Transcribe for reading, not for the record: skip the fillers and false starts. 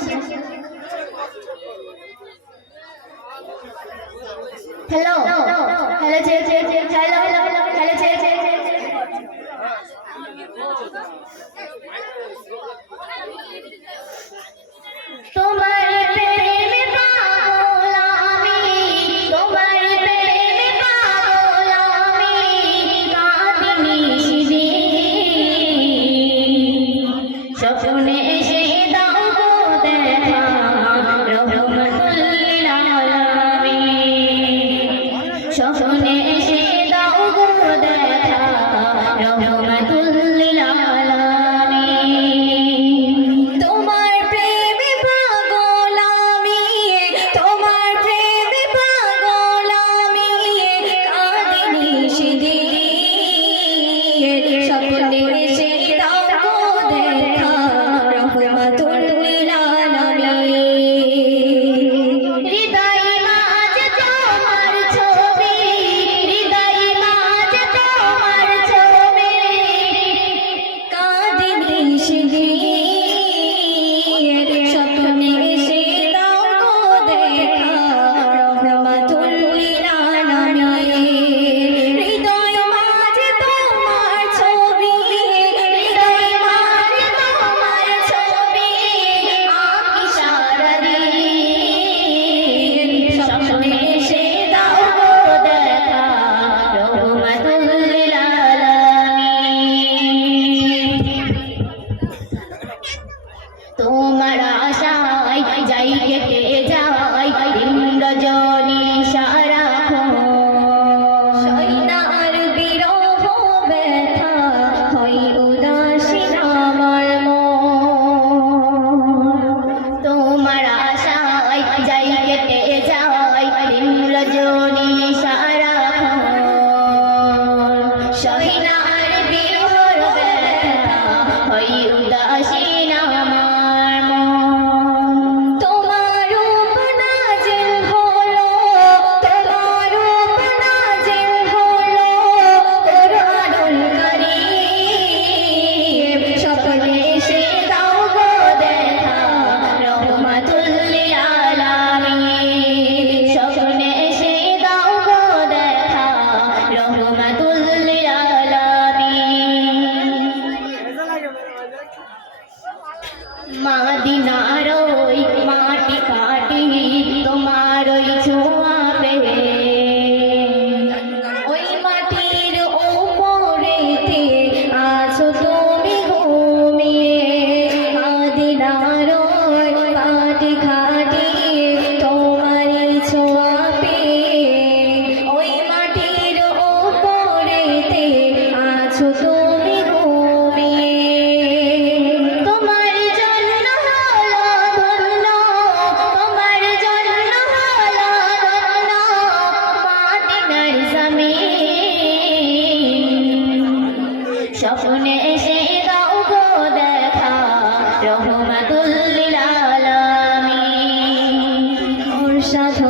hello hello जे hello hello जे তোমার প্রেমে পাগল আমি তোমার প্রেমে পাগল আমি কাঁদি নিশিদিন স্বপ্নে এসে দাও গো দেখা রহমতুল লিল আলামিন স্বপ্নে এসে দাও গো দেখা রহমতুল লিল আলামিন তোমার প্রেমে পাগল আমি তোমার প্রেমে পাগল আমি কাঁদি নিশিদিন স্বপ্নে এসে দাও গো দেখা রহমতুল লিল আলামিন হৃদয় মাঝে তোমার ছবি হৃদয় মাঝে তোমার ছবি কাঁদি নিশিদিন স্বপ্নে এসে দাও গো দেখা রহমতুল লিল আলামিন হৃদয় মাঝে তোমার ছবি হৃদয় মাঝে তোমার ছবি আঁকি সারাদিন স্বপ্নে এসে দাও গো দেখা রহমতুল লিল আলামিন তোমার আশায় যাই কেটে যাই দিন রজনী সারাক্ষণ সৈনার বিরহ ব্যথা হয় উদাসীন আমার মন তোমার আশায় যাই কেটে যাই দিন রজনী সারাক্ষণ সৈনার বিরহ ব্যথা হয় উদাসীন আমার মন তোমার রূপ নাজিল হলো তোমার রূপ নাজিল হলো কোরআনুল কারীম স্বপ্নে এসে দাও গো দেখা রহমতুল লিল আলামিন স্বপ্নে এসে দাও গো দেখা রহমতুল লিল আলামিন মদিনার ওই মাটি কাটি তোমার ওই ছোঁয়া পেয়ে ওই মাটির ওপরেতে আছো তুমি ঘুমিয়ে মদিনার ওই মাটি কাটি তোমার ছোঁয়া পেয়ে ওই মাটির ওপরেতে আছো তুমি ঘুমিয়ে তোমার জন্য হলো ধন্য তোমার জন্য হলো ধন্য মদিনার জমিন স্বপ্নে এসে দাও গো দেখা রহমতুল লিল আলামিন ওর সাথে